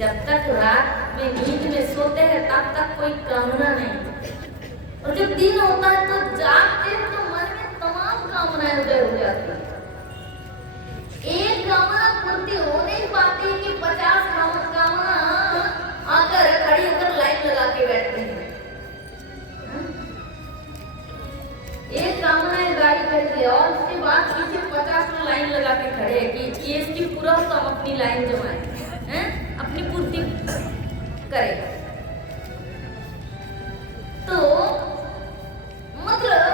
जब तक रात में नींद में सोते हैं तब तक कोई कामना नहीं, और जब दिन होता है तो जागते हैं तो मन में तमाम कामनाएं उदय हो जाती है। एक कामना पूर्ति हो नहीं पाती कि 50 कामना आकर खड़ी होकर लाइन लगा के बैठते हैं। एक कामना है गाड़ी खरीदी और उसके बाद पीछे 50 लोग लाइन लगा के खड़े हैं कि ये इसकी पूरा तो हम अपनी लाइन जमाएं, हैं, अपनी पूर्ति करें। तो मतलब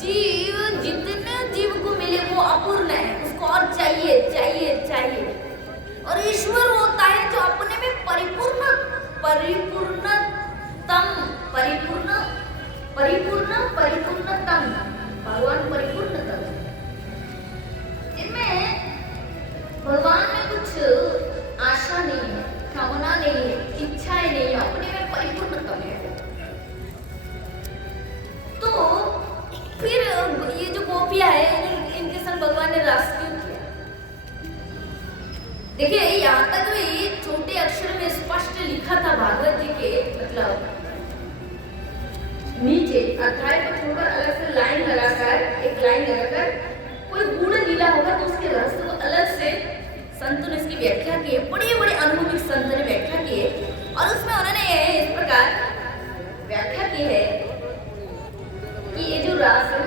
जीव जितने जीव को मिले वो अपूर्ण है, उसको और चाहिए चाहिए चाहिए। और ईश्वर होता है जो अपने में परिपूर्णतम, भगवान परिपूर्णतम, जिनमें भगवान में कुछ आशा नहीं है, कामना नहीं है, इच्छाएं नहीं है, अपने में परिपूर्णतम है। तो फिर ये जो गोपियां है इनके संग भगवान ने रास क्यों किया? देखिए यहाँ तक भी छोटे अक्षर में स्पष्ट लिखा था भागवत जी के, मतलब नीचे अध्याय को छोड़कर अलग से लाइन लगाकर, एक लाइन लगाकर कोई गूढ़ लीला होगा तो उसके रहस्य को अलग से संतों ने इसकी व्याख्या की है। बड़े बड़े अनुभवी संतों ने व्याख्या की है और उसमें उन्होंने इस प्रकार व्याख्या की है कि ये जो रास है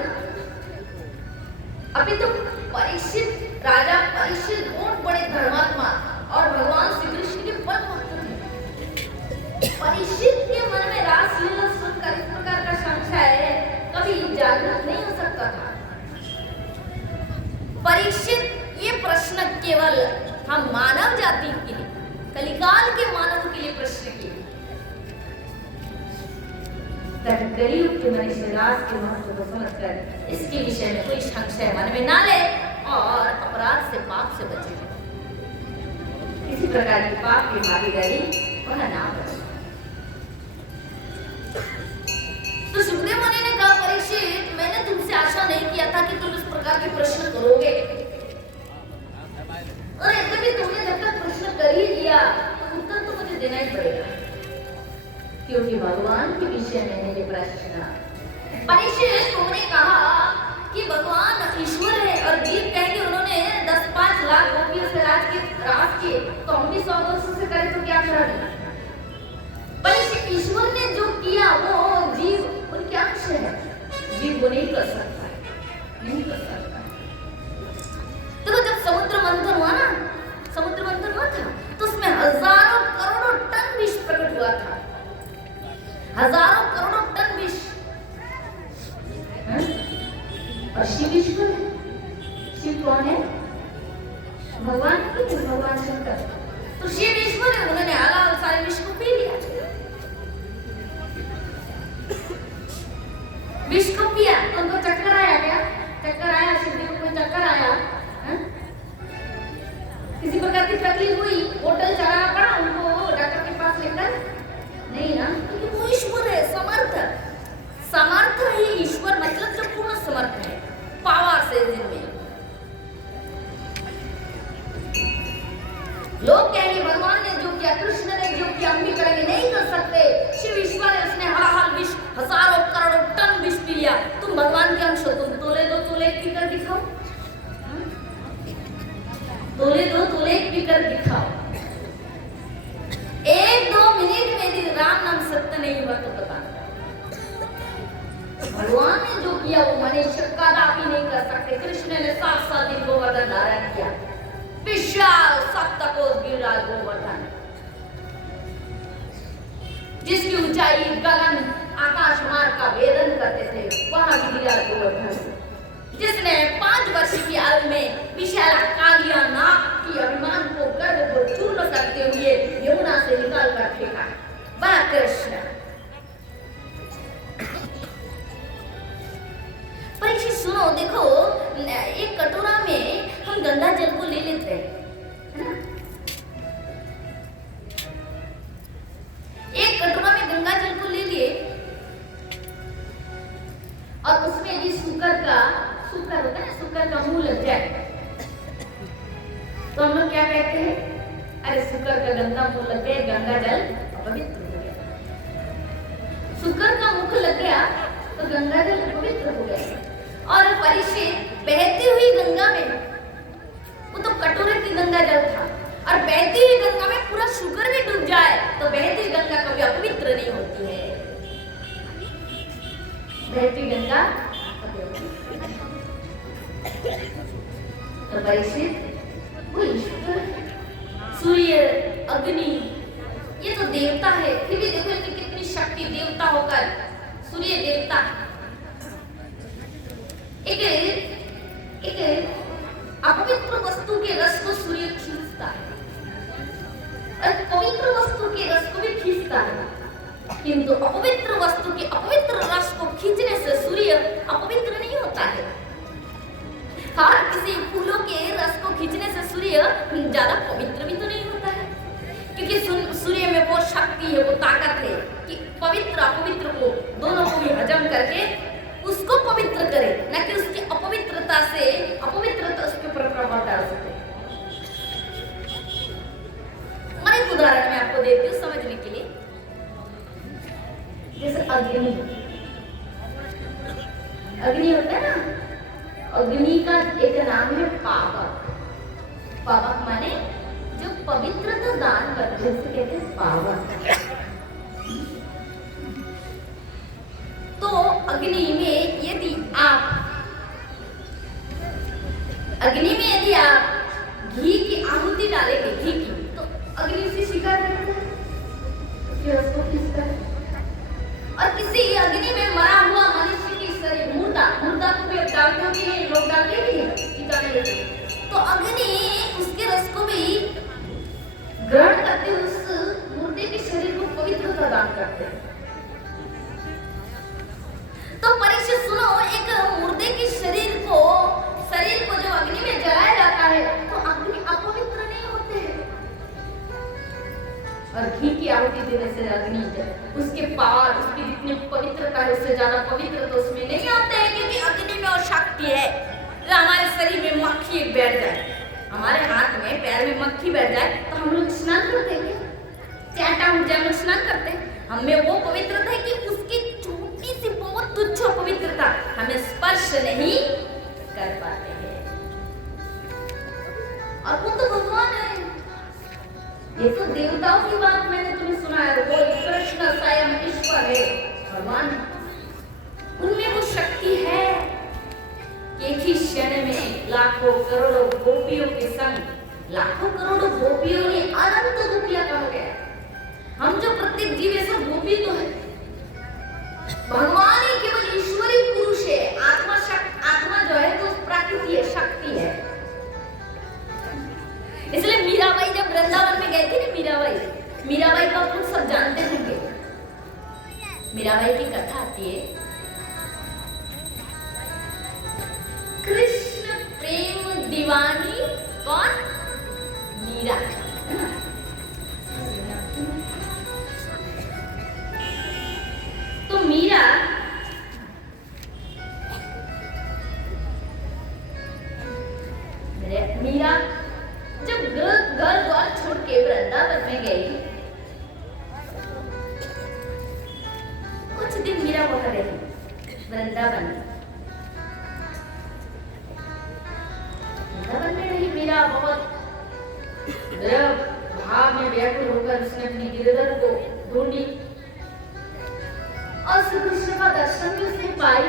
अभी तो परीक्षित राजा परीक्षित बहुत बड़े धर्मात्मा और भगवान श्री कृष्ण के परम भक्त थे। परीक्षित के मन में रास लीला सुनकर इस प्रकार का संशय कभी जागृत नहीं हो सकता था। परीक्षित ये प्रश्न केवल हम मानव जाति के लिए, कलिकाल के मानव के लिए प्रश्न किए, गरीब के मनुष्य रास के महत्व को समझकर इसके विषय में कोई संशय मन में ना ले और अपराध से पाप से बचे, किसी प्रकार की पाप की भागीदारी वह ना बचे। तो सुखदेव मुनि ने कहा, परीक्षित मैंने तुमसे आशा नहीं किया था कि तुम इस प्रकार के प्रश्न करोगे, और यद्यपि तुमने जब तक प्रश्न कर ही दिया तो उत्तर तो मुझे देना ही पड़ेगा, क्योंकि भगवान के विषय में मेरे प्रश्न। परीक्षित तुमने कहा कि भगवान ईश्वर है और जीव कहेंगे उन्होंने 10-5 लाख गोपियों से राज किए तो हम भी 100-200 से करें तो क्या करेंगे? परीक्षित ईश्वर ने जो किया वो जीव उनके अंश है, जीव वो नहीं कर सकता है, नहीं कर सकता। तो जब समुद्र मंथन हुआ ना, समुद्र मंथन हुआ था तो उसमें हजारों करोड़ों टन विष प्रकट हुआ था, हजारों करोड़ों टन विष। और शिव ईश्वर है, शिव कौन है? भगवान की, भगवान शंकर। तो शिव ईश्वर है, उन्होंने आला और सारे विष को पी लिया, विष को पिया तो उनको चक्कर आया क्या? चक्कर आया, शिव को कोई चक्कर आया? किसी प्रकार की तकलीफ हुई, होटल चढ़ाना पड़ा उनको डॉक्टर के पास लेकर? नहीं ना, क्योंकि वो ईश्वर है, समर्थ। समर्थ ही ईश्वर मतलब जो पूर्ण समर्थ है, पावर से जिनमें। लोग कहेंगे भगवान ने जो किया, कृष्ण ने जो किया, हम भी करेंगे, नहीं कर सकते। शिव ईश्वर है, उसने हर विष, हजारों करोड़ों टन विष पी लिया, तुम भगवान के अंश हो, तुम तोले दो तोले पीकर दिखाओ, तोले दो तोले पीकर दिखाओ। 1-2 मिनट में यदि राम नाम सत्य नहीं हुआ तो बता, भगवान ने जो किया वो मनुष्य कदापि नहीं कर सकते। कृष्ण ने 7 दिन गोवर्धन धारण किया, विशाल सप्तकोश गिरिराज गोवर्धन, जिसकी ऊंचाई गगन आकाश मार्ग का भेदन करते थे, वहां गिरिराज गोवर्धन, जिसने 5 वर्ष की आयु में विशाल कालिया नाग की अभिमान को गर्व को चूर्ण करते हुए यमुना से निकाल कर फेंका, वह कृष्ण। परीक्षित सुनो, देखो एक कटोरा में हम गंगा जल को ले लेते हैं, है ना? एक कटोरा में गंगा जल को ले लिए और उसमें यदि शुकर होता है ना, शुकर का मूल लग जाए तो हम लोग क्या कहते हैं? अरे शुक्र का गंदा मुंह लग गया, गंगा जल अपवित्र हो गया। शुक्र का मुख लग गया तो गंगा जल अपवित्र हो गया। और परीक्षित बहती हुई गंगा में, वो तो कटोरे की गंगा जल था, और बहती हुई गंगा में पूरा शुक्र भी डूब जाए तो बहती हुई गंगा कभी अपवित्र नहीं होती है। बहती गंगा तो परीक्षित वो ईश्वर, सूर्य, अग्नि, ये तो देवता है, फिर भी देखो इनकी कितनी शक्ति, देवता होकर सूर्य देवता। एक अपवित्र वस्तु के रस को सूर्य खींचता है और पवित्र वस्तु के रस को भी खींचता है, किंतु अपवित्र वस्तु के अपवित्र रस को खींचने से सूर्य अपवित्र नहीं होता है। हाँ, किसी फूलों के रस को खींचने से सूर्य ज्यादा पवित्र भी तो नहीं होता है, क्योंकि सूर्य में वो शक्ति है, वो ताकत है कि पवित्र अपवित्र को दोनों को भी हजम करके उसको पवित्र करे, न कि उसकी अपवित्रता से अपवित्रता उस पर प्रभाव डाल सके। और एक उदाहरण मैं आपको देती हूँ समझने के लिए। जैसे अग्नि होता है ना, अग्नि का एक नाम है पावक। पावक माने जो पवित्रता दान करते हैं, उसे कहते हैं पावक। तो अग्नि में यदि आप घी की आहुति डालेंगे, घी की, तो अग्नि से शिकार करता है, उसको खींचता है। और किसी अग्नि में मरा हुआ मनुष्य की शरीर, मुर्दा को भी डालते हो कि नहीं, लोग डालते हैं तो अग्नि उसके रस को भी ग्रहण करते हुए उस मुर्दे के शरीर को पवित्रता दान करते हैं। तो परीक्षित सुनो, एक मुर्दे के शरीर को जो अग्नि में जलाया जाता है तो अग्नि अपवित्र नहीं होते हैं, और घी की आहुति देने से अग्नि उसके पावर, उसकी जितनी पवित्रता है उससे ज्यादा पवित्र तो उसमें नहीं होते हैं, क्योंकि अग्नि में और शक्ति है। तो हमारे शरीर में मक्खी एक बैठ जाए, हमारे हाथ में पैर में मक्खी बैठ जाए तो हम लोग स्नान करते हैं, चाटा उठ जाए लोग स्नान करते हैं। हमें वो पवित्रता है कि उसकी छोटी सी बहुत तुच्छ पवित्रता हमें स्पर्श नहीं कर पाते हैं। और वो तो भगवान है, ये तो देवताओं की बात मैंने तुम्हें सुनाया, वो कृष्ण स्वयं ईश्वर है, भगवान। उनमें वो शक्ति है कि एक ही क्षण में लाखों करोड़ों गोपियों के संग लाखों करोड़ों गोपियों ने अनंत गोपियां कहा गया। हम जो प्रत्येक जीव है सब गोपी तो है, भगवान ही केवल ईश्वरी पुरुष है। आत्मा जो है तो प्रकृति है, शक्ति है। इसलिए मीराबाई जब वृंदावन में गए थे ना, मीराबाई का आप सब जानते होंगे। मीराबाई की कथा आती है, कृष्ण प्रेम दीवानी कौन? मीरा। तो मीरा जब घर द्वार छोड़ के वृंदावन में गई, कुछ दिन मीरा वहां रही वृंदावन में रही। मीरा बहुत भाव में व्याकुल होकर उसने अपनी गिरधर को ढूंढी और श्री कृष्ण का दर्शन भी उसने पाई।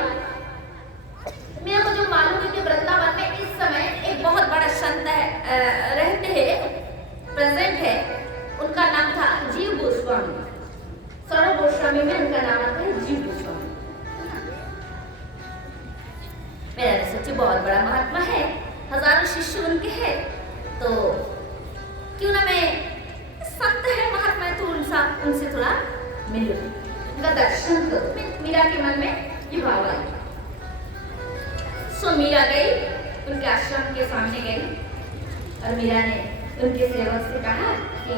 मेरे को जो मालूम है कि वृंदावन में इस समय एक बहुत बड़ा संत रहते हैं, प्रेजेंट है, उनका नाम था जीव गोस्वामी। सर्व गोस्वामी में उनका नाम आता है जीव गोस्वामी। मेरा सच्ची बहुत बड़ा महात्मा है, हजारों शिष्य उनके हैं, तो क्यों ना मैं संत है, महात्मा है, तो उनसे थोड़ा मिलूं, उनका दर्शन करूं। मीरा के मन में ये भाव आई। सो मीरा गई, उनके आश्रम के सामने गई और मीरा ने उनके सेवक से कहा कि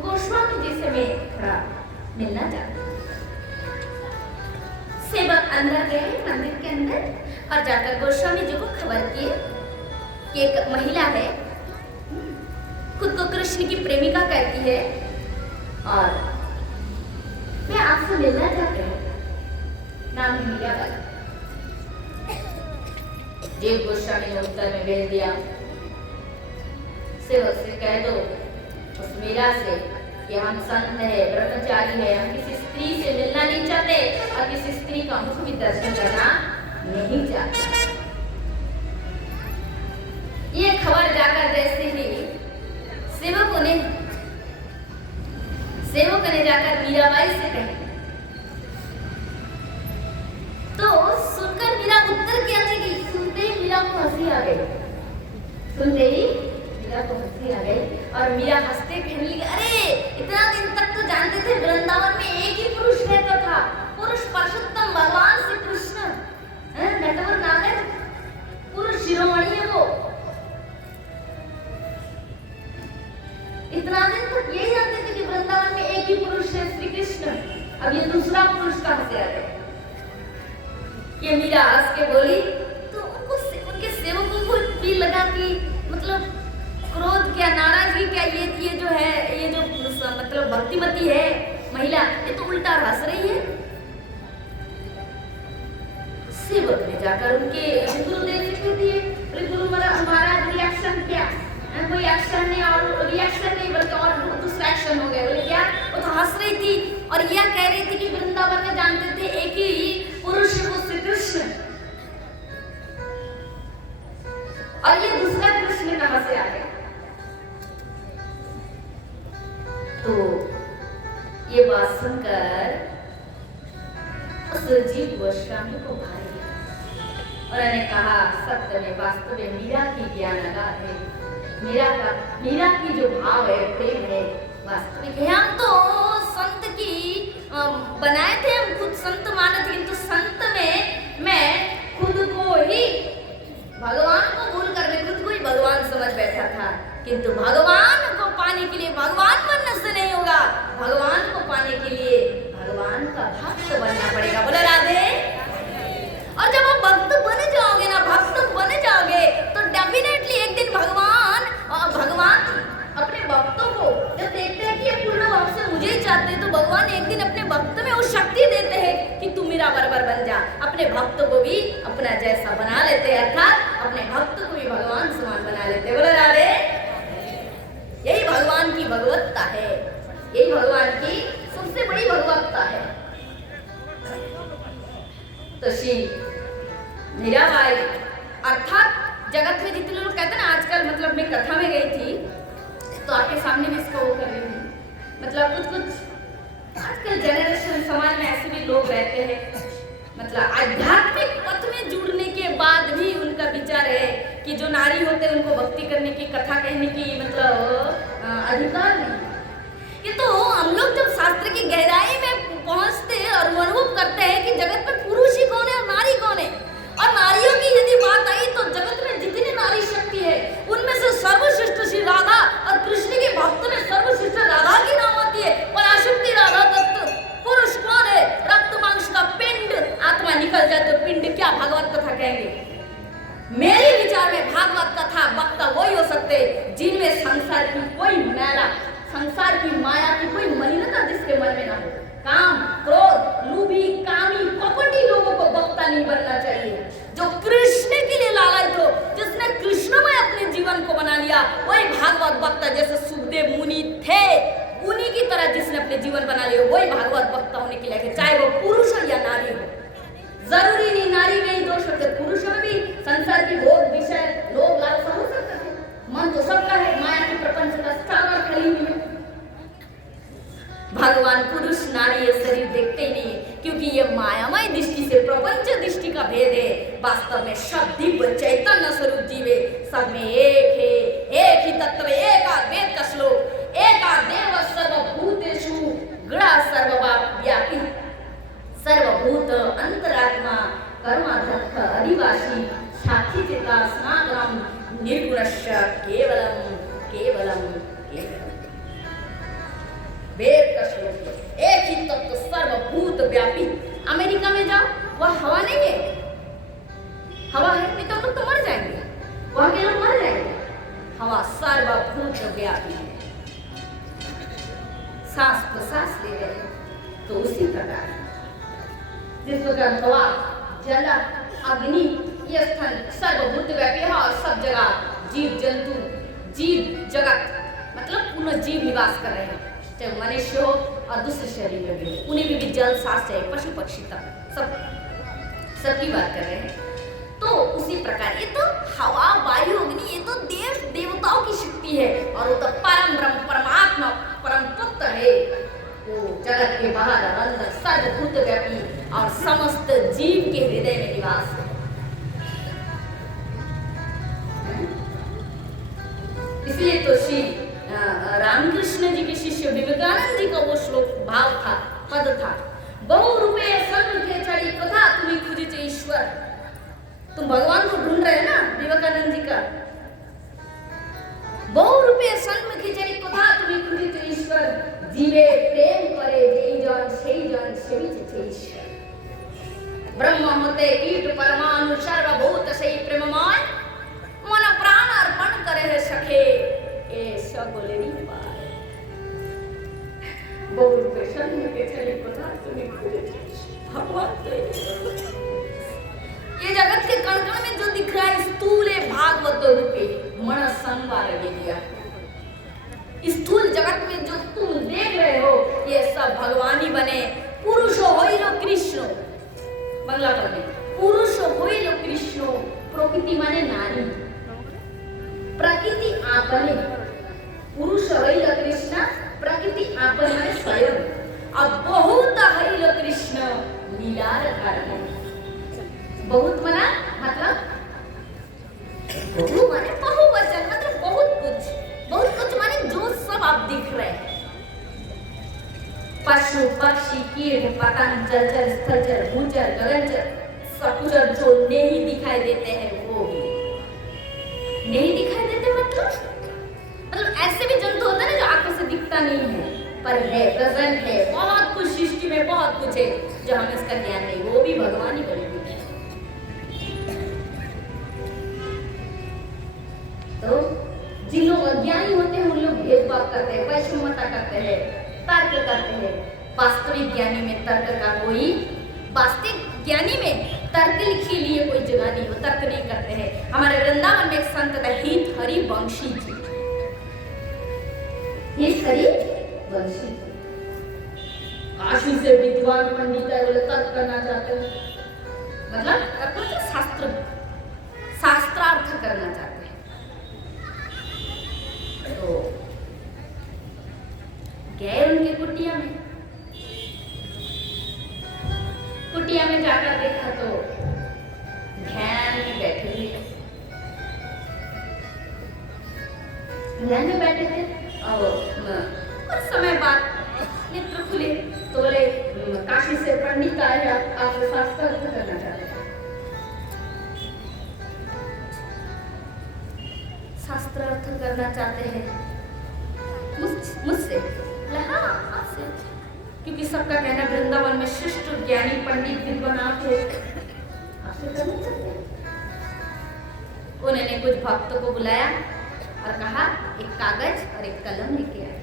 गोस्वामी जी से मैं थोड़ा मिलना चाहती हूँ। सेवक अंदर गए मंदिर के अंदर और जाकर गोस्वामी जी को खबर किए कि एक महिला है, खुद को कृष्ण की प्रेमिका कहती है और मैं आपसे मिलना चाहती हूँ, नाम है मीराबाई। देव गोस्वामी ने उत्तर में भेज दिया, सेवक से कह दो उस मीरा से कि हम संत है, ब्रह्मचारी है, हम किसी स्त्री से मिलना नहीं चाहते और किसी स्त्री का मुख भी दर्शन करना नहीं चाहते। ये खबर जाकर जैसे ही सेवकों ने जाकर मीराबाई से कही, तो सुनकर मीरा उत्तर क्या देगी? सुनते ही मीरा को हंसी आ गई, सुनते ही मीरा को हंसी आ गई और मीरा हंसते कहने लगी, अरे इतना दिन तक तो जानते थे वृंदावन में एक ही पुरुष रहता था, पुरुष पुरुषोत्तम भगवान श्री कृष्ण, नटवर नागर पुरुष शिरोमणि है वो। इतना दिन तक यही जानते थे कि वृंदावन में एक ही पुरुष है श्री कृष्ण, अब ये दूसरा पुरुष कहां से आ गया? ये मीरा हंस के बोली। तो उनके सेवकों को भी लगा कि मतलब क्रोध क्या, नाराजगी क्या, ये जो है, ये जो मतलब भक्तिमती है महिला, ये तो उल्टा हंस रही है। सेवक ने जाकर उनके गुरुदेव से कह दिए, बोले गुरु महाराज रिएक्शन क्या? कोई एक्शन नहीं, और रिएक्शन नहीं बल्कि और दूसरा एक्शन हो गया। बोले क्या? वो तो हंस रही थी और यह कह रही थी कि वृंदावन में जानते थे एक ही पुरुष वो श्री कृष्ण, और ये दूसरा कृष्ण कहां से आ गया? तो ये बात सुनकर उस जीव गोस्वामी को भारी लगा। उन्होंने कहा, सत्य में वास्तव में मीरा की ज्ञान अगाध है, मीरा की जो भाव है, प्रेम है, वास्तविक है। हम तो संत की बनाए थे, हम खुद संत माने थे, किंतु संत में मैं खुद को ही भगवान को भूलकर मैं खुद को ही भगवान समझ बैठा था, किंतु भगवान को पाने के लिए भगवान बनने से नहीं होगा, भगवान को पाने के लिए भगवान का भक्त बनना पड़ेगा। बोला राधे। और जब आप भक्त बन जाओगे ना, भक्त बन जाओगे तो डेफिनेटली एक दिन भगवान अपने भक्तों को जब देखते हैं कि ये पूर्ण भाव से मुझे ही चाहते हैं, तो भगवान एक दिन अपने भक्त में वो शक्ति देते हैं कि तू मेरा बराबर बन जा। अपने भक्त को भी अपना जैसा बना लेते हैं, अर्थात अपने भक्त को भी भगवान समान बना लेते हैं। बोलो राधे। यही भगवान की भगवत्ता है, यही भगवान की सबसे बड़ी भगवत्ता है। तो श्री मीराबाई अर्थात जगत में जितने लोग कहते हैं ना, आजकल मतलब मैं कथा में गई थी तो आपके सामने भी इसको वो कर रही हूँ, मतलब कुछ आजकल जनरेशन समाज में ऐसे भी लोग रहते हैं, मतलब आध्यात्मिक पथ में जुड़ने के बाद भी उनका विचार है कि जो नारी होते हैं उनको भक्ति करने की, कथा कहने की मतलब अधिकार नहीं। ये तो हम लोग जब शास्त्र की गहराई में पहुंचते हैं और अनुभव करते हैं कि जगत में पुरुष ही कौन है और नारी कौन है, और नारियों की यदि बात आई तो जगत में जितनी नारी शक्ति है उनमें से सर्वश्रेष्ठ श्री राधा, और कृष्ण के भक्त में सर्वश्रेष्ठ राधा की नाम आती है। और आशक्ति राधा तत्व पुरुष कौन है? रक्त मांस का पिंड, आत्मा निकल जाए तो पिंड क्या भागवत कथा कहेंगे। मेरे विचार में भागवत कथा वक्ता वही हो सकते जिनमें संसार की कोई मैला, संसार की माया की कोई मलिनता जिसके मन में ना हो। काम, क्रोध, लोभी, कामी, कपटी लोगों को वक्ता नहीं बनना चाहिए। जो कृष्ण के लिए लालच हो, जिसने कृष्णमय अपने जीवन को बना लिया, वही भागवत वक्ता। जैसे सुखदेव मुनि थे, उन्हीं की तरह जिसने अपने जीवन बना लिया वही भागवत वक्ता होने के लिए, चाहे वो पुरुष हो या नारी हो। जरूरी नहीं नारी में ही दोष होते, पुरुष में भी संसार की भोग विषय लोभ लालसा हो सकता है। मन तो सबका है, माया की प्रपंच का सागर खली हुई है। भगवान पुरुष नारी ये शरीर देखते ही नहीं, क्योंकि ये मायामय दृष्टि से प्रपंच दृष्टि का भेद है। वास्तव में सब दिव्य चैतन्य स्वरूप जीव है, सब में एक है, एक ही तत्व, एक वेद का श्लोक, एक देव सर्वभूतेषु गृह सर्वव्यापी, सर्वभूत अंतरात्मा कर्माध्यक्ष अधिवासी साक्षी चिता सनातनम निर्गुणस्य केवलम केवलम केवलम। वेद का श्लोक, एक ही तत्व सर्वभूत व्यापी। अमेरिका में जाओ, वह हवा नहीं है, हवा है नहीं तो लोग तो मर जाएंगे, वहां के लोग मर जाएंगे। हवा सर्वभूत व्यापी है। सांस प्रसास ले रहे हैं, तो उसी प्रकार जिस प्रकार हवा, जल, अग्नि, ये स्थल सर्वभूत व्यापी है और सब जगह जीव जंतु, जीव जगत मतलब पूर्ण जीव निवास कर रहे हैं, चाहे मनुष्य हो और दूसरे शरीर में भी, उन्हें भी जल सांस चाहिए, पशु पक्षी तक सबकी बात कर रहे हैं। तो उसी प्रकार ये तो हवा, वायु, अग्नि, ये तो देव देवताओं की शक्ति है और वो तो परम ब्रह्म, परमात्मा, परम तत्व है, वो जगत के बाहर अंदर सर्वभूत व्यापी और समस्त जीव के हृदय में निवास है। इसलिए तो श्री रामकृष्ण जी के शिष्य विवेकानंद जी का वो श्लोक भाव था, पद था, बहु रूपे सन्मुखे चढ़ी कथा तुम्हें खुजित ईश्वर। तुम भगवान को ढूंढ रहे हैं ना, विवेकानंद जी का बहु रूपे सन्मुखे चढ़ी कथा तुम्हें खुजित ईश्वर, जीवे प्रेम करे जेई जन सेई जन सेवी चिते ईश्वर। ब्रह्म होते कीट परमाणु सर्वभूत सही प्रेममय, मन प्राण अर्पण करे है सखे ए सगोलेरी पार। बहु रूपे सन्मुखे चढ़ी कथा तुम्हें खुजित भगवान तो ये जगत के कण कण में जो दिख रहा है स्थूल भागवत रूपे मन संवार ले लिया। स्थूल जगत में जो तुम देख रहे हो ये सब भगवान ही बने। पुरुष होइलो कृष्ण, बंगला पढ़ने, पुरुष होइलो कृष्ण, प्रकृति माने नारी, प्रकृति आपने, पुरुष होइलो कृष्ण, प्रकृति आपने माने स्वयं, अब बहुत होइलो कृष्ण लीलार करने। बहुत मना मतलब बहु माने बहुवचन, मतलब बहुत कुछ माने जो सब आप दिख रहे हैं, पशु पक्षी कीट पतंग जलचर स्थलचर भूचर गगनचर सकुचर जो नहीं दिखाई देते हैं वो भी नहीं दिखाई देते, मतलब ऐसे भी जंतु होते हैं ना जो आंखों से दिखता नहीं है पर है, प्रेजेंट है, बहुत कुछ सृष्टि में बहुत कुछ है जो हमें इसका ज्ञान नहीं, वो भी भगवान ही बने। तो जिन लोग अज्ञानी होते हैं उन लोग भेदभाव करते हैं, वैषम्यता करते हैं, तर्क करते हैं। वास्तविक ज्ञानी में तर्क का कोई, वास्तविक ज्ञानी में तर्क के लिए कोई जगह नहीं हो, तर्क नहीं करते हैं। हमारे वृंदावन में एक संत था हित हरि वंशी जी, हित हरि वंशी, काशी से विद्वान पंडित है, बोले तर्क करना चाहते हैं, मतलब शास्त्रार्थ करना चाहते हैं। तो गए उनके कुटिया में जाकर देखा तो ध्यान में बैठे हुए, ध्यान में बैठे थे और कुछ समय बाद नेत्र खुले तो बोले काशी से पंडित आए, आपसे शास्त्रार्थ करना चाहते हैं। शास्त्रार्थ करना चाहते हैं मुझसे? हाँ आपसे, क्योंकि सबका कहना वृंदावन में श्रेष्ठ ज्ञानी पंडित विद्वान आप थे, आपसे करना चाहते हैं। उन्होंने कुछ भक्तों को बुलाया और कहा एक कागज और एक कलम लेके आए।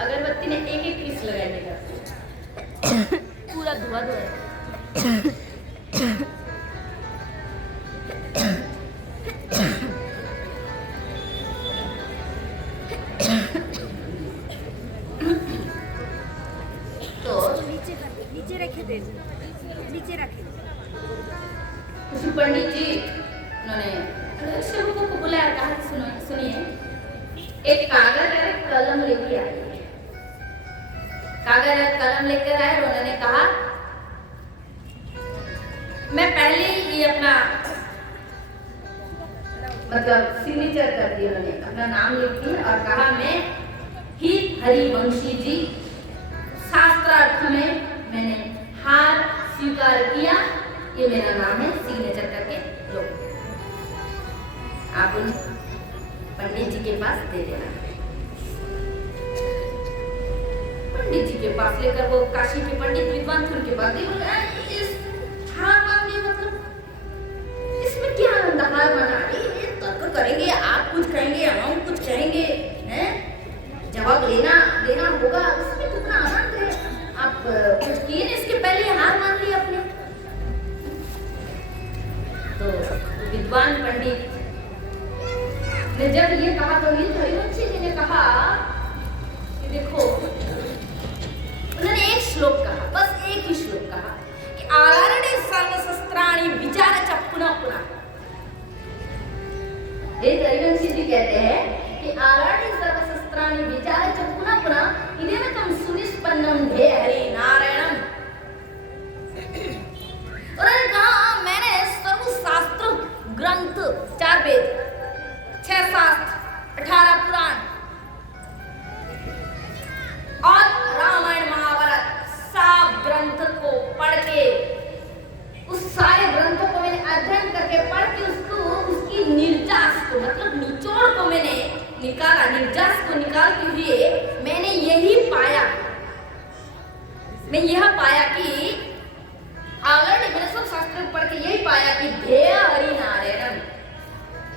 अगरबत्ती ने एक एक पीस लगाया देगा, पूरा धुआं धुआं। नीचे रखे। पंडित जी उन्होंने सेवकों को बुलाया, कहा सुनिए एक कागज और एक कलम लेके आइए। कागज और कलम लेकर आए और उन्होंने कहा मैं पहले ही ये अपना मतलब सिग्नेचर कर दी, उन्होंने अपना नाम लिख दिया और कहा मैं हित हरि वंशी जी, शास्त्रार्थ में मैंने हार स्वीकार किया, ये मेरा नाम है, सिग्नेचर करके लो, आप उन पंडित जी के पास दे देना। पंडित जी के पास लेकर वो काशी के पंडित विद्वान थे, उनके पास इस हार मांगने मतलब इसमें क्या हार माना, तर्क करेंगे, आप कुछ कहेंगे हम कुछ कहेंगे, हैं ने जब ये कहा तो नील हरिवंशी जी ने कहा कि देखो, उन्होंने एक श्लोक कहा, बस एक ही श्लोक कहा कि आलरणे सर्वशस्त्राणि विचारच पुनः पुनः। नील हरिवंशी जी कहते हैं कि आलरणे सर्वशस्त्राणि विचारच पुनः पुनः इदेवतं सुनिष्पन्नं ध्येय हरि नारायणं। उन्होंने कहा मैंने सर्वशास्त्र ग्रंथ, 4 वेद, 6 शास्त्र, 18 पुराण और रामायण महाभारत सब ग्रंथ को पढ़ के, उस सारे ग्रंथों को मैंने अध्ययन करके पढ़ के उसको, उसकी निर्जास को, मतलब निचोड़ को मैंने निकाला, निर्जास को निकालते हुए मैंने यही पाया, मैं यह पाया कि आलरणे, मैंने सब शास्त्र पढ़ के यही पाया कि ध्येय हरि नारायणम,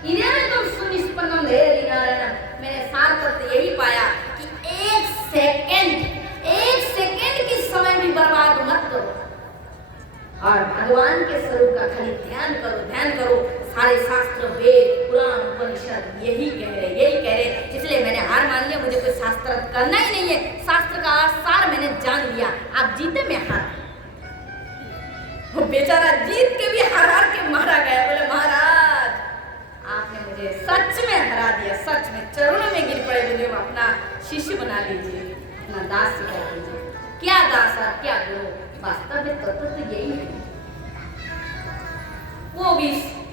इदेवतं सुनिष्पन्नं ध्येय हरि नारायणम। मैंने सार करते यही पाया कि एक सेकंड की समय भी बर्बाद मत करो और भगवान के स्वरूप का खाली ध्यान करो। सारे शास्त्र, वेद, पुराण, उपनिषद यही कह रहे। इसलिए मैंने हार मान लिया, मुझे कोई शास्त्र करना ही नहीं है, शास्त्र का सार मैंने जान लिया। आप जीते, मैं हार। वो बेचारा जीत के भी हार के मारा गया। बोले महाराज आपने मुझे सच में हरा दिया, सच में चरणों में गिर पड़े, मुझे अपना शिष्य बना लीजिए, अपना दास सिखा दीजिए। क्या दास और क्या गुरु, वास्तव में तत्व तो यही है।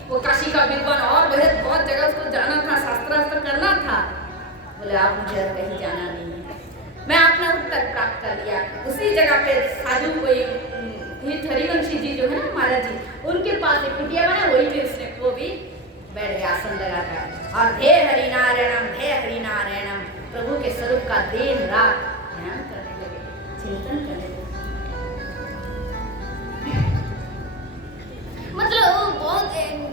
वो काशी का विद्वान और बहुत जगह उसको जाना था, शास्त्र करना था। बोले आप मुझे कहीं जाना नहीं है, मैं अपना उत्तर प्राप्त कर लिया। उसी जगह पे साधु कोई हरिवंशी जी जो है ना महाराज जी, उनके पास एक कुटिया बना, वही पे उसने वो भी बैठ गया आसन लगाकर और ध्येय हरि नारायणम प्रभु के स्वरूप का दिन रात ध्यान करने लगे, चिंतन करने लगे। मतलब बहुत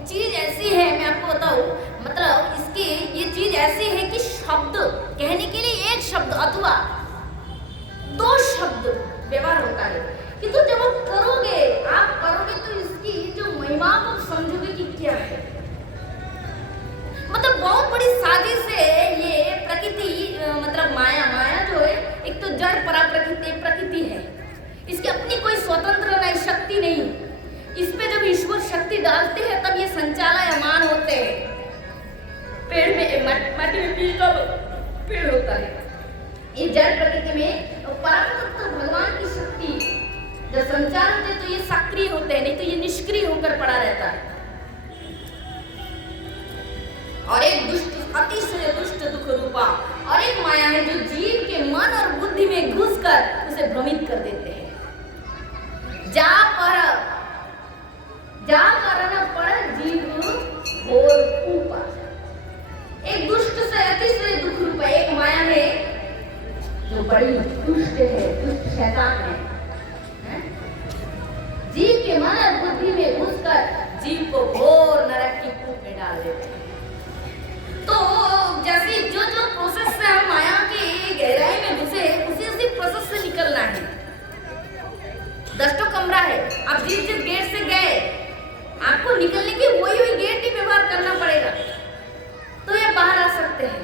चीज ऐसी है, मैं आपको बताऊं, मतलब इसकी ये चीज ऐसी है कि शब्द कहने के लिए एक शब्द अथवा 2 शब्द व्यवहार होता है, किंतु जब आप करोगे तो इसकी जो महिमा को समझोगे कि क्या है। मतलब बहुत बड़ी साजिश है ये प्रकृति, मतलब माया जो है, एक तो जड़ परा प्रकृति है, इसकी अपनी कोई स्वतंत्र नहीं, शक्ति नहीं। इस पे जब ईश्वर शक्ति डालते हैं तब ये संचालयमान होते हैं। पेड़ में माटी में बीज डालो, पेड़ होता है। ये जड़ प्रकृति में परातत्व भगवान की शक्ति जब संचार होते तो ये सक्रिय होते हैं, नहीं तो ये निष्क्रिय होकर पड़ा रहता है। और एक दुष्ट, अतिशय दुष्ट दुख रूपा, और एक माया है जो जीव के मन और बुद्धि में घुसकर उसे भ्रमित कर देते हैं। जा पर न पड़ जीव घोर कूपा। एक दुष्ट से अतिशय दुख रूपा एक माया है जो बड़ी दुष्ट है, दुष्ट शैतान है। जीव के मन और बुद्धि में घुसकर जीव को घोर नरक की कूप में डाल देते हैं। तो जैसे जो प्रोसेस से हम माया की गहराई में घुसे, उसी प्रोसेस से निकलना है। 10 कमरा है, आप जिस गेट से गए, आपको निकलने की वही गेट ही व्यवहार करना पड़ेगा, तो ये बाहर आ सकते हैं।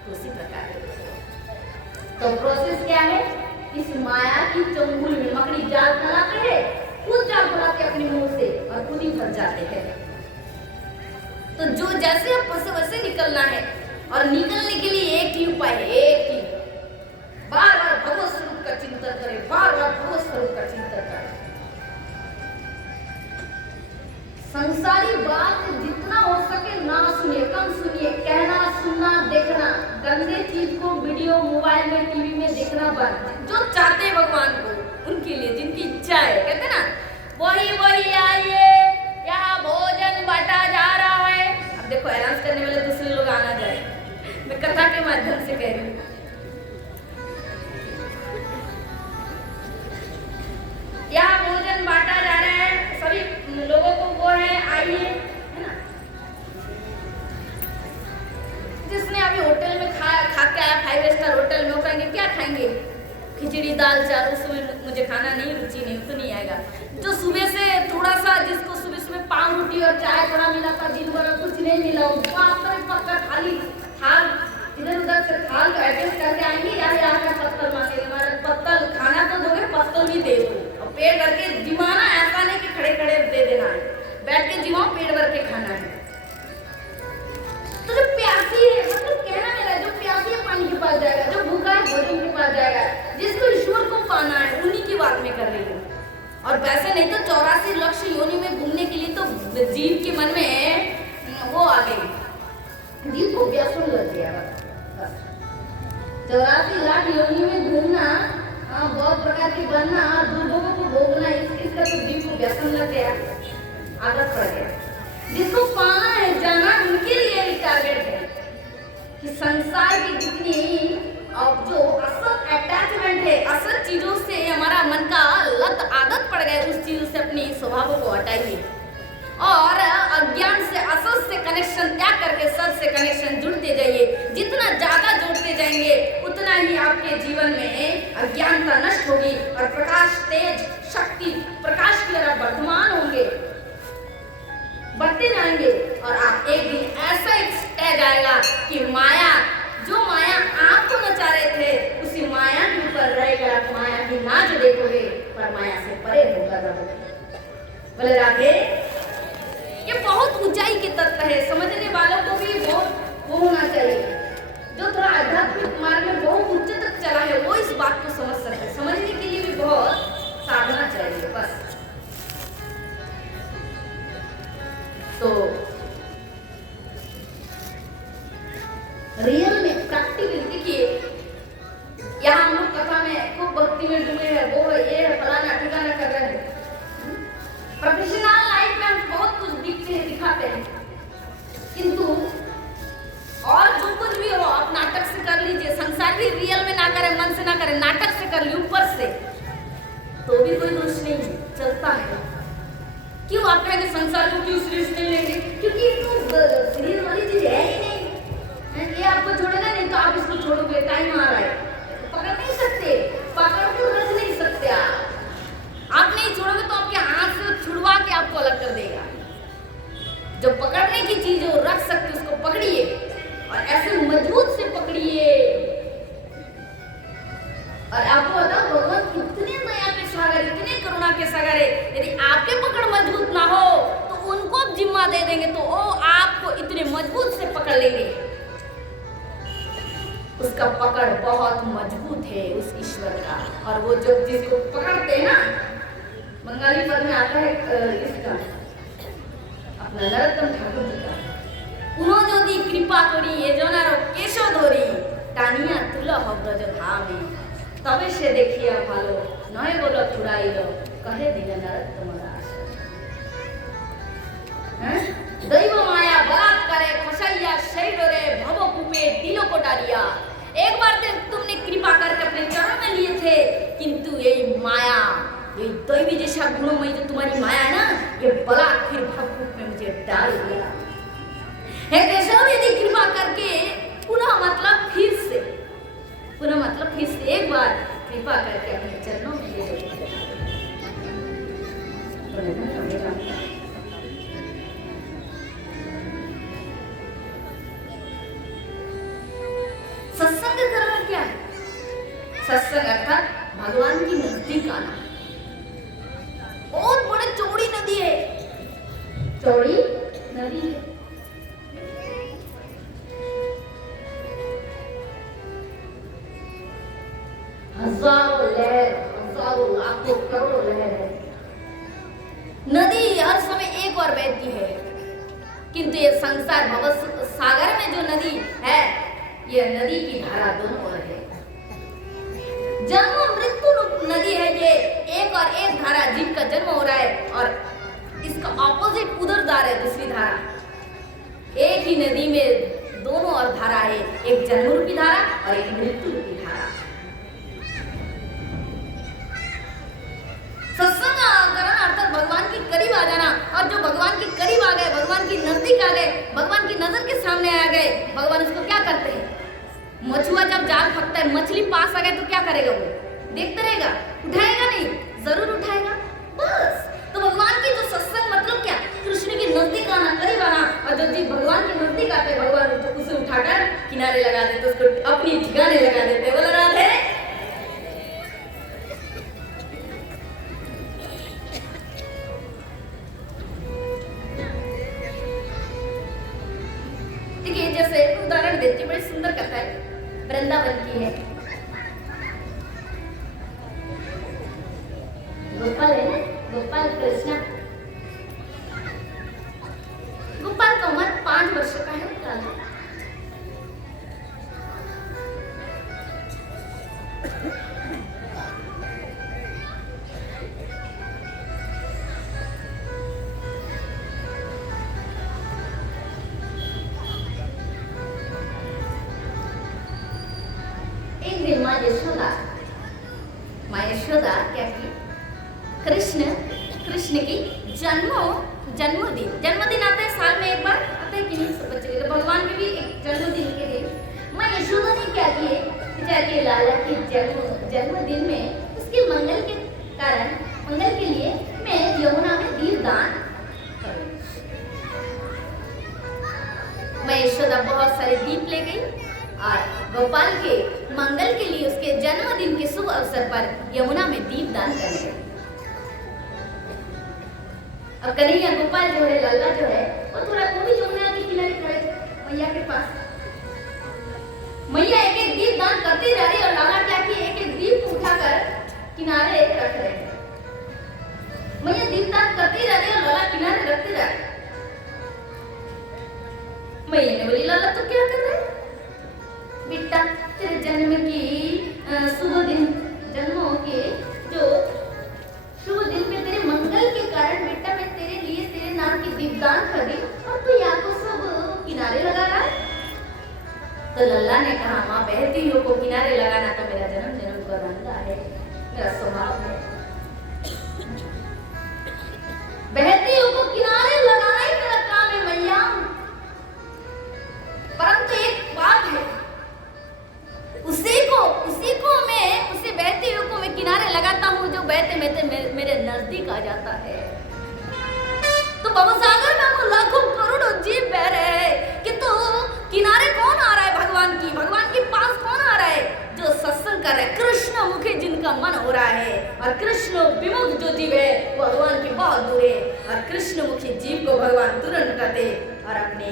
तो उसी प्रकार तो प्रोसेस क्या है, इस माया की चंगुल में मकड़ी जाल फैलाते हैं, खुद जाल फैलाते अपने मुंह से और खुद ही फंस जाते हैं। तो जो जैसे आप फंसे वैसे निकलना है, और निकलने के लिए एक ही उपाय है, एक ही, बार बार भगवत स्वरूप का चिंतन करें, बार बार भगवत स्वरूप का चिंतन करें। संसारी बात जितना हो सके ना सुनिए, कम सुनिए, कहना सुनना देखना, गंदे चीज को वीडियो मोबाइल में टीवी में देखना बंद। जो चाहते हैं भगवान को, उनके लिए जिनकी इच्छा है, कहते ना वही आइए, यहाँ भोजन बांटा जा रहा है। अब देखो अनाउंस करने वाले दूसरे लोग आना जाए, मैं कथा के माध्यम से कह रही हूँ। यहाँ भोजन बांटा जा रहा है, सभी लोगों को वो है, आइए, है ना। जिसने अभी होटल में खा के आया, 5 स्टार होटल में, वो कहेंगे क्या खाएंगे, खिचड़ी दाल चार, उसमें मुझे खाना नहीं, रुचि नहीं, तो नहीं आएगा। जो सुबह से थोड़ा सा, जिसको सुबह पाव रोटी और चाय थोड़ा मिला था, दिन भर कुछ नहीं मिला, वो पक्का खाली थाल इधर उधर से थाल को एडजस्ट करके आएंगे या आकर पत्तल मांगेंगे, हमारा पत्तल खाना तो दोगे, पत्तल भी दे दो। और पेट भर के जिमाना, ऐसा नहीं कि खड़े खड़े दे देना है, बैठ के जिमाओ, पेट भर के खाना है। तो जो प्यासी है, मतलब कहना मेरा, जो प्यासी है पानी के पास जाएगा, जो भूखा है भोजन के पास जाएगा, जिसको ईश्वर को पाना है उन्हीं की बात में कर रही हूँ। और वैसे नहीं तो 84 लाख योनि में घूमने के लिए तो जीव के मन में वो आ गई, जीव को व्याकुल लग गया। 84 लाख योनि में घूमना, बहुत प्रकार के बनना, दुर्भोगों को भोगना, इसका तो जीव को व्यसन लग गया, आदत पड़ गया। जिसको पाना है, जाना, उनके लिए भी टारगेट है कि संसार की जितनी अब जो असल अटैचमेंट है, असल चीजों से हमारा मन का लत आदत पड़ गया, उस चीजों से अपनी स्वभाव को हटाइए और अज्ञान से असल से कनेक्शन त्याग करके सत से कनेक्शन जुड़ते जाइए। जितना ज्यादा जुड़ते जाएंगे उतना ही आपके जीवन में अज्ञानता नष्ट होगी और प्रकाश, तेज, शक्ति, प्रकाश की तरफ वर्धमान होंगे, बढ़ते जाएंगे। और आप एक दिन ऐसा एक स्टेज आएगा कि माया, जो माया आपको नचा रहे थे, उसी माया के ऊपर रहेगा, आप माया की नाच देखोगे पर माया से परे होकर रहोगे। बोले राधे। ये बहुत ऊंचाई के तत्व है, समझने वालों को भी बहुत वो होना चाहिए। जो थोड़ा आध्यात्मिक मार्ग में बहुत ऊंचे तक चला है वो इस बात को समझ सकते हैं, समझने के लिए भी बहुत साधना चाहिए बस। तो रियल में प्रैक्टिकल देखिए, यहाँ हम लोग कथा में खूब भक्ति में डूबे हैं, वो है, ये है, फलाना ठिकाना कर रहे हैं। प्रोफेशनल लाइफ में हम बहुत कुछ दिखते हैं, दिखाते हैं, किंतु और जो कुछ भी हो आप नाटक से कर लीजिए, संसार भी रियल में ना करें, मन से ना करें, नाटक से कर ली ऊपर से, तो भी कोई दोष नहीं है, चलता है। क्यों आप कहेंगे संसार को क्यों सीरियस नहीं लेंगे? क्योंकि ये तो सीरियस वाली चीज है ही नहीं। ये आपको छोड़ेगा नहीं तो आप इसको छोड़ोगे, टाइम आ रहा है, पकड़ नहीं सकते, पकड़ के रख नहीं सकते। आप नहीं छोड़ोगे तो आपके हाथ से छुड़वा के आपको अलग कर देगा। जो पकड़ने की चीज है वो रख सकते, उसको पकड़िए और ऐसे मजबूत से पकड़िए। और आपको बताओ भगवान कितने दया के सागर, इतने करुणा के सागर है, यदि आपके पकड़ मजबूत ना हो तो उनको जिम्मा दे देंगे तो वो आपको इतने मजबूत से पकड़ लेंगे। उसका पकड़ बहुत मजबूत है उस ईश्वर का। और वो जब जिसको पकड़ते हैं ना, बंगाली पद में आता है इसका अपना नरोत्तम ठाकुर जी का, उन्होंने जो दी कृपा करी ये जो ना केशो धोरी टानिया तुला हब्द जो धामे तबे से देखिए भालो नय बोलो छुड़ाइलो कहे दिले नरोत्तम दास। दैव माया बात करे खसैया शैलो रे भवो कुपे दिलो को डारिया। एक बार तुमने कृपा करके अपने चरणों में लिए थे, किंतु ये माया, ये दैवी जैसा गुणमयी जो तुम्हारी माया है ना, ये बलात् फिर भवकूप में मुझे डाल दिया। हे केशव, यदि कृपा करके पुनः मतलब फिर से एक बार कृपा करके अपने चरणों में ले लो। सत्संग करना क्या है? सत्संग अर्थात भगवान की नजदीक आना। बहुत बड़ी चौड़ी नदी है, चौड़ी नदी है। हजारों लहर, हजारों लाखों करोड़ों लहर है। नदी हर समय एक बार बहती है, किंतु ये संसार भव सागर में जो नदी है, ये नदी की धारा दोनों ओर है। जन्म मृत्यु नदी है ये, एक और एक धारा, जीव का जन्म हो रहा है और इसका ऑपोजिट उधर धारा है दूसरी धारा। एक ही नदी में दोनों ओर धारा है, एक जन्म रूपी धारा और एक मृत्यु रूपी धारा। सत्संग करना अर्थात भगवान के करीब आ जाना। और जो भगवान के करीब आ गए, भगवान की नजदीक आ गए, भगवान की नजर के सामने आ गए, भगवान उसको क्या करते हैं? मछुआ जब जाल फंसता है, मछली पास आ गए तो क्या करेगा? वो देखते रहेगा, उठाएगा नहीं? जरूर उठाएगा। बस तो भगवान की जो सत्संग मतलब क्या? कृष्ण के नजदीक आना, करीब आना। और जो जीव भगवान के नजदीक आते हैं, भगवान उसे उठा किनारे लगा देते, उसको अपनी ठिकाने लगा देते। बोला राधे। देखिए, जैसे उदाहरण देती हूँ, बड़ी सुंदर कथा है, वृंदावन की है। गोपाल है ना, गोपाल कृष्णा। गोपाल का उम्र 5 वर्ष का है। लाला एक दिन माँ यशोदा क्या की, कृष्ण की जन्मदिन आता है, साल में एक बार आता है कि नहीं सब बच्चे के, तो भगवान के भी एक जन्मदिन के दिन माँ यशोदा ने क्या किए, जाके लाला के जन्मदिन में उसके मंगल के लिए मैं यमुना में दीप दान करूं। मैं यशोदा बहुत सारे दीप ले गई और गोपाल के मंगल के लिए उसके जन्मदिन के शुभ अवसर पर यमुना में दीप दान करने गई। अब कन्हैया गोपाल जो है, लल्ला जो है, वो थोड़ा वो भी यमुना के किनारे खड़े थे मैया के पास। मैया एक एक दीप दान करती जा रही और लाला क्या की एक एक दीप उठाकर किनारे रख रहे हैं। मैया दीप दान करती जा रही और लाला किनारे रखते जा रहे। मैया ने बोली, लाला तो क्या कर रहे? बेटा, तेरे जन्म की शुभ दिन, जन्मों के जो शुभ दिन में तेरे मंगल के कारण बेटा मैं तेरे लिए तेरे नाम की दीपदान कर दी और तू यहाँ को सब किनारे लगा रहा है। तो लल्ला ने कहा, माँ बहती हुई को किनारे लगाना तो मेरा जन्म का धंधा है, मेरा स्वभाव है। बहती हुई को किनारे लगाना ही मेरा काम है मैया। परंतु एक बात है, उसे बहती हुई को मैं किनारे लगाता हूँ जो बहते मेरे नजदीक आ जाता है। तो भवसागर में हम लाखों करोड़ों जीव बह रहे हैं, किंतु किनारे कौन आ रहा है? भगवान के पास कौन आ रहा है? जो सत्संग कर रहे हैं, कृष्ण मुखी जिनका मन हो रहा है। और कृष्ण विमुख जो जीव है वो भगवान के बहुत दूर है, और कृष्ण मुखी जीव को भगवान तुरंत करते और अपने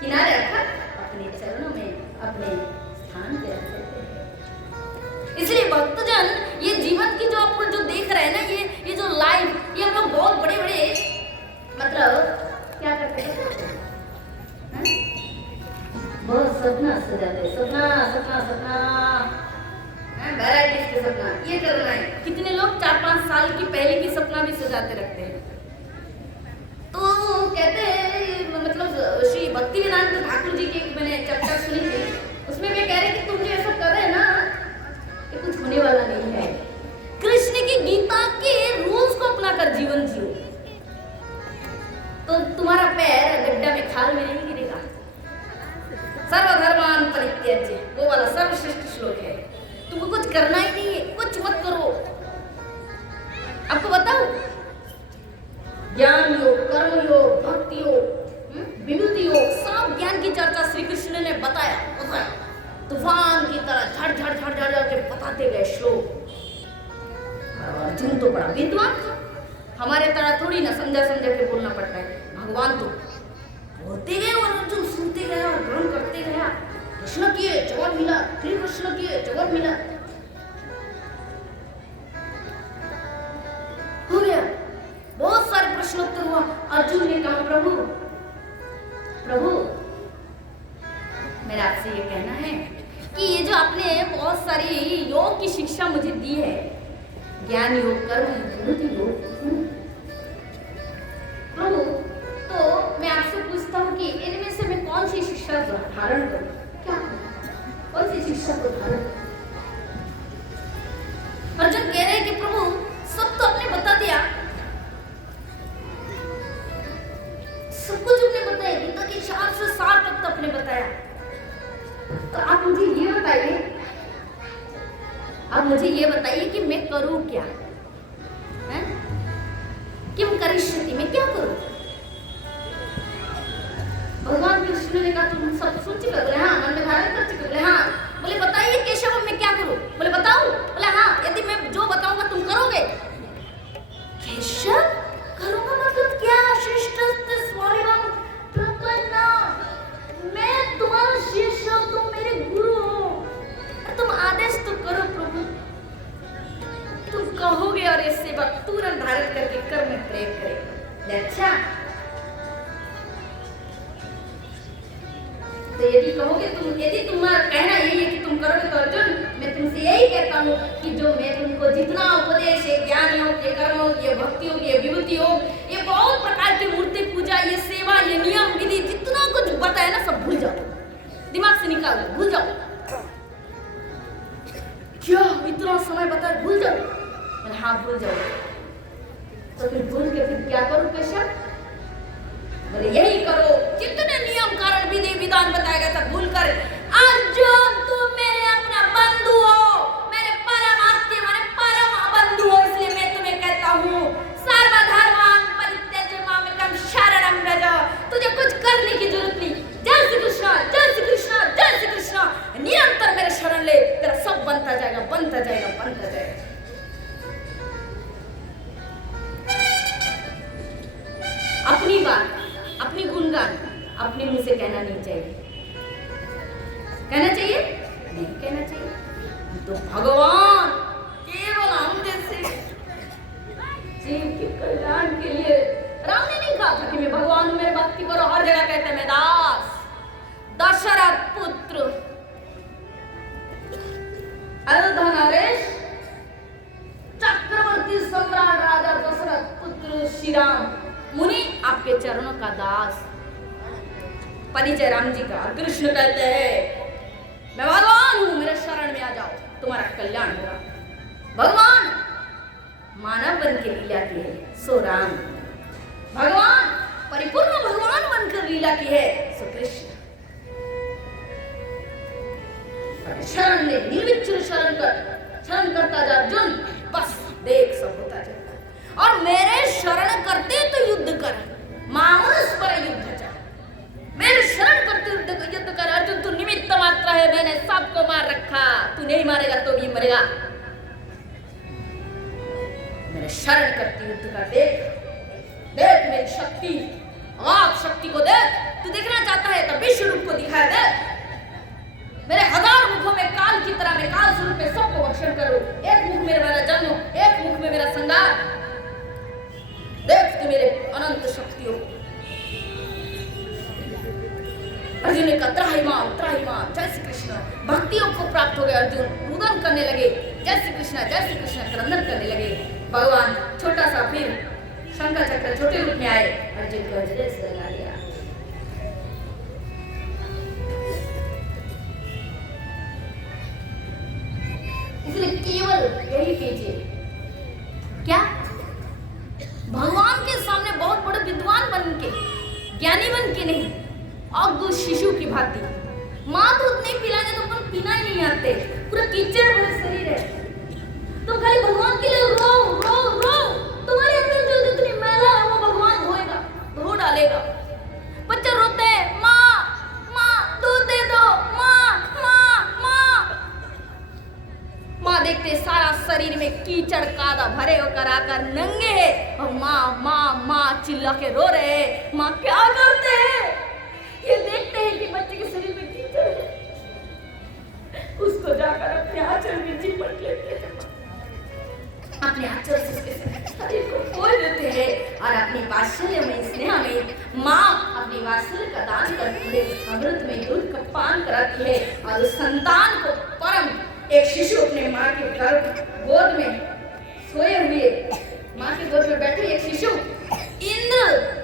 किनारे रखा, अपने चरणों में अपने स्थान पे रखते हैं। इसलिए भक्तजन, ये जीवन की जो आपको जो देख रहे हैं ना, ये जो लाइफ, ये हम लोग बहुत बड़े मतलब क्या करते हैं, बहुत सपना सजाते, सपना वैराइटीज के सपना, ये करना है। कितने लोग 4-5 साल की पहले की सपना भी सजाते रखते हैं। तो कहते हैं, मतलब श्री भक्ति वेदांत ठाकुर जी की एक मैंने चर्चा सुनी थी, उसमें वे कह रहे कि तुम जो ऐसा कर रहे हैं ना, ये कुछ होने वाला नहीं है। कृष्ण की गीता के रूल्स को अपना कर जीवन जियो, तो तुम्हारा पैर गड्ढा में खाल में नहीं गिरेगा। सर्वधर्मान परित्यज्य, वो वाला सर्वश्रेष्ठ श्लोक है। तुमको कुछ करना ही नहीं है, कुछ मत करो। आपको बताओ, ज्ञान योग, कर्म योग, भक्ति योग, विभूति योग, सब ज्ञान की चर्चा श्री कृष्ण ने बताया। तूफान की तरह झड़ के बताते गए श्लोक। अर्जुन तो बड़ा विद्वान था, हमारे तरह थोड़ी ना समझा के बोलना पड़ता है। भगवान तो बोलते गए और अर्जुन सुनते गया और ग्रहण करते गया। प्रश्न किए, जवाब मिला, फिर प्रश्न किए, जवाब मिला, हो गया। बहुत सारे प्रश्नोत्तर हुआ। अर्जुन ने कहा, प्रभु मेरा आपसे ये कहना है कि ये जो आपने बहुत सारी योग की शिक्षा मुझे दी है, ज्ञान योग, कर्म योग, विभूति योग, प्रभु, तो मैं आपसे पूछता हूँ कि इनमें से मैं कौन सी शिक्षा धारण करूं? क्या कौन सी शिक्षा को धारण करूं? अर्जुन कह रहे हैं कि प्रभु सब तो आपने बता दिया, सब कुछ आपने बताया, गीता की 4 से 7 तक तो आपने बताया। तो आप मुझे ये बताइए कि मैं करूं क्या? किम करिष्यति, मैं क्या करूं? भगवान कृष्ण ने कहा तुम सब सुन चुके? बोले हाँ। मन में धारण कर चुके? बोले हाँ। बोले बताइए केशव अब मैं क्या करूं? बोले बताऊं? बोले हाँ, यदि मैं जो बताऊंगा तुम करोगे? केशव करूंगा मतलब क्या? शिष्टस्ते स्वामिवाम प्रपन्ना, मैं तुम्हारा शिष्य हूं, तुम मेरे गुरु हो, तुम आदेश तो करो प्रभु। तुम कहोगे और ये सेवक तुरंत धारण करके कर्म में प्रयोग करेगा। अच्छा, तो यदि कहोगे तुम, यदि तुम्हारा कहना यही है कि तुम करोगे तो अर्जुन मैं तुमसे यही कहता हूँ कि जो मैं तुमको जितना उपदेश है, ज्ञान योग, ये कर्म योग, ये भक्ति योग, ये विभूति योग, ये बहुत प्रकार की मूर्ति पूजा, ये सेवा, ये नियम विधि, जितना कुछ बताया ना सब भूल जाओ, दिमाग से निकाल दो, भूल जाओ। क्या इतना समय बताया भूल जाओ? मैंने हाँ भूल जाओ। तो फिर भूल के फिर क्या करो केशव? बोले यही करो जितने नियम कारण विधि विधान बताया गया था भूल कर। अर्जुन तुम मेरे अपना बंधु हो, मेरे परम आत्मीय माने परम बंधु हो, इसलिए मैं तुम्हें कहता हूँ सर्वधर्मान् परित्यज्य मामेकं शरणं व्रज। तुझे कुछ करने की जरूरत नहीं। जय श्री कृष्ण, जय श्री कृष्ण, जय श्री कृष्ण, निरंतर मेरे शरण ले, तेरा सब बनता जाएगा, बनता जाएगा, बनता जाएगा। अपनी बात, अपनी गुणगान अपने मुंह से कहना नहीं चाहिए। कहना चाहिए? नहीं कहना चाहिए। तो भगवान केवल हम जैसे जीव के कल्याण के लिए, राम ने नहीं कहा था कि मैं भगवान हूं, मेरे भक्ति करो, हर जगह कहते हैं मैं दास। दशरथ पुत्र अयोध्या नरेश, चक्रवर्ती सम्राट राजा दशरथ पुत्र श्री राम मुनि आपके चरणों का दास। परिचय राम जी का। कृष्ण कहते हैं मैं भगवान हूं, मेरे शरण में आ जाओ, तुम्हारा कल्याण होगा। भगवान मानव बन के लीला की है सो राम, भगवान परिपूर्ण भगवान बनकर लीला की है सो कृष्ण। शरण ले, निर्विच्छिन्न शरण कर, शरण करता जा अर्जुन, बस देख सब होता जाएगा। और मेरे शरण करते तो युद्ध कर, मामूस पर युद्ध जा, मेरे शरण करते युद्ध कर। अर्जुन तू निमित्त मात्र है, मैंने सबको मार रखा, तू नहीं मारेगा तो भी मरेगा। मेरे शरण करते युद्ध कर, देख देख मेरी शक्ति, आप शक्ति को देख। तू देखना चाहता है तो विश्व रूप को दिखाया दे। मेरे हजार मुखों में काल की तरह मैं काल स्वरूप में सबको भक्षण करूं। एक मुख में मेरा जन्म, एक मुख में मेरा संगार। देख तू मेरे अनंत शक्तियों। अर्जुन ने कहा त्राहिमाम त्राहिमाम, जय श्री कृष्ण। भक्तियों को प्राप्त हो गए अर्जुन, रुदन करने लगे, जय श्री कृष्ण जय श्री कृष्ण क्रंदन करने लगे। भगवान छोटा सा फिर शंकर चक्र छोटे रूप में आए, अर्जुन को हृदय से लगा दिया। इसलिए केवल यही कीजिए, क्या भगवान के सामने बहुत बड़े विद्वान बन के, ज्ञानी बन के नहीं, अज्ञ शिशु की भांति। माँ दूध नहीं पिलाने तो तुम पीना ही नहीं आते, पूरा कीचड़ भरे शरीर है, तुम खाली भगवान के लिए रो रो रो। तुम्हारे अंदर जो जितनी मैला है वो भगवान धोएगा, धो डालेगा। बच्चे रोते हैं माँ माँ दूध दे दो, माँ माँ माँ। माँ देखते सारा शरीर में कीचड़ कादा भरे होकर आकर नंगे है और माँ माँ माँ चिल्ला के रो रहे हैं। माँ क्या करते हैं? ये देखते हैं कि बच्चे के शरीर में कीचड़ है, उसको जाकर अपने आंचल में चिपट लेते हैं, अपने आंचल से उसके शरीर को खोल देते हैं और अपनी वात्सल्य में स्नेह में माँ अपनी वात्सल्य का दान करती है, अमृत में दूध का पान कराती है और उस संतान को परम एक शिशु अपने माँ के गोद में सोए हुए, माँ के गोद में बैठे एक शिशु, इंद्र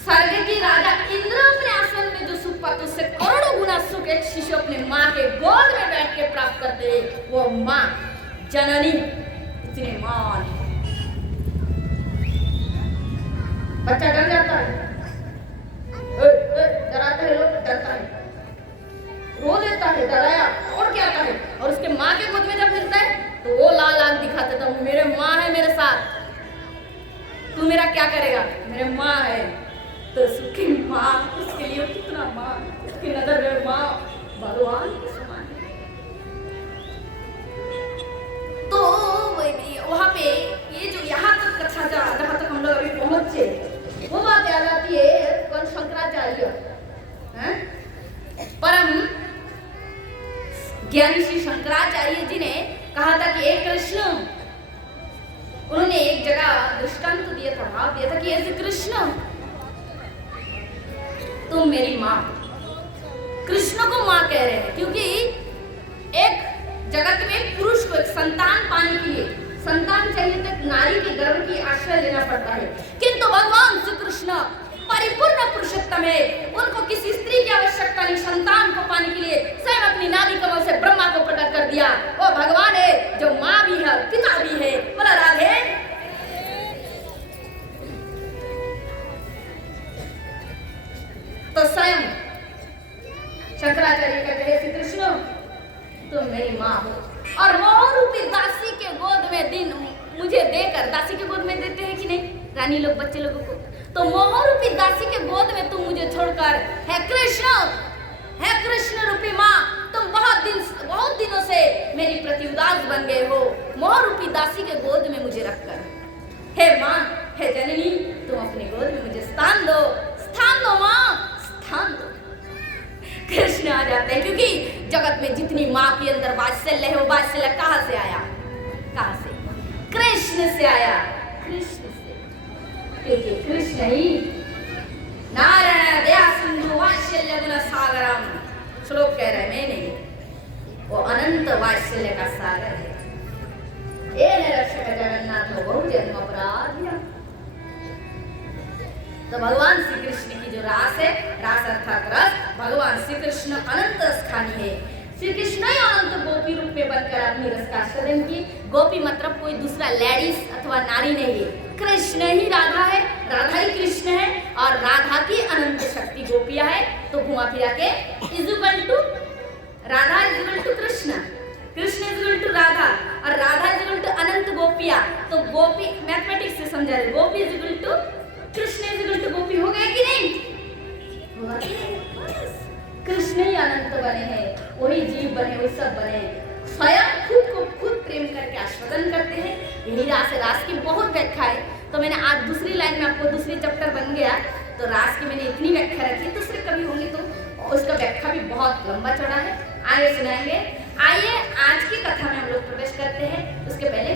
स्वर्ग की राजा इंद्र अपने आसन में जो सुख पाते उससे करोड़ों गुना सुख एक शिशु अपने माँ के गोद में बैठ के प्राप्त करते हैं। वो माँ जननी इतने मान। बच्चा डर जाता है, डराता है, लोग डरता है, रो देता है, डराया और क्या आता है। और उसके माँ के गोद में जब मिलता है तो वो लाल आंख दिखाता था, मेरे माँ है मेरे साथ, तू मेरा क्या करेगा, मेरे माँ है। तो सुखी माँ उसके लिए उसकी नजर में माँ भगवान के समान है। तो वहां पे ये जो यहाँ तक कथा जहाँ तक हम लोग अभी पहुंचे, वो बात याद आती है कौन शंकराचार्य परम ज्ञानी श्री शंकराचार्य जी ने कहा था कि एक कृष्ण, उन्होंने एक जगह दृष्टांत दिया था, भाव दिया था कि ऐसे कृष्ण तुम मेरी माँ, कृष्ण को माँ कह रहे हैं क्योंकि एक जगत में पुरुष को एक संतान पाने के लिए संतान चाहिए तो नारी के गर्भ की आश्रय लेना पड़ता है, किंतु भगवान श्री कृष्ण परिपूर्ण पुरुषोत्तम है, उनको किसी स्त्री की आवश्यकता नहीं, संतान को पाने के लिए स्वयं अपनी नाभि कमल से ब्रह्मा को प्रकट कर दिया। वो भगवान है जो माँ भी है पिता भी है। बोला राधे। तो स्वयं शंकराचार्य कहते हैं श्री कृष्ण तुम मेरी माँ हो, और मोह रूपी दासी के गोद में दिन मुझे देकर, दासी के गोद में देते हैं कि नहीं रानी लोग बच्चे लोगों को, तो मोह रूपी दासी के गोद में तुम मुझे छोड़कर है कृष्ण रूपी माँ, तुम बहुत दिनों से मेरी प्रति उदास बन गए हो, मोह रूपी दासी के गोद में मुझे रखकर। हे माँ, हे जननी, तुम अपने गोद में मुझे स्थान दो माँ, स्थान दो। कृष्ण आ जाते हैं क्योंकि जगत में जितनी माँ के अंदर वात्सल्य है, वो वात्सल्य कहाँ से आया? कहाँ से? कृष्ण से आया, कृष्ण से, क्योंकि कृष्ण ही नारायण दया सिंधु वात्सल्य गुण सागरम, श्लोक कह रहे हैं मैं नहीं, वो अनंत वात्सल्य का सागर है। ये रक्षक जगन्नाथ बहु जन्म अपराध। तो भगवान श्री कृष्ण की जो रास है, रास अर्थात रस, भगवान श्री कृष्ण अनंत रसखानी है। श्री कृष्ण ही अनंत गोपी रूप में बनकर अपनी रस का आस्वादन की। गोपी मतलब कोई दूसरा लेडीज अथवा नारी नहीं है, कृष्ण ही राधा है, राधा ही कृष्ण है, और राधा की अनंत शक्ति गोपियां है। तो घुमा फिरा के equal to Radha equal to Krishna, Krishna equal to Radha, और राधा इक्वल टू अनंत गोपियां। तो गोपी मैथमेटिक्स से समझा रहे, Gopi equal to Krishna equal to Gopi, हो गया कि नहीं? कृष्ण ही अनंत बने हैं, वही जीव बने, वही सब बने, स्वयं खुद को खुद प्रेम करके आस्वादन करते हैं। यही रास है। रास की बहुत व्याख्या है, तो मैंने आज दूसरी लाइन में आपको दूसरी चैप्टर बन गया, तो रास की मैंने इतनी व्याख्या रखी, दूसरे कभी होंगे तो उसका व्याख्या भी बहुत लंबा चौड़ा है, आगे सुनाएंगे। आइए आज की कथा में हम लोग प्रवेश करते हैं, उसके पहले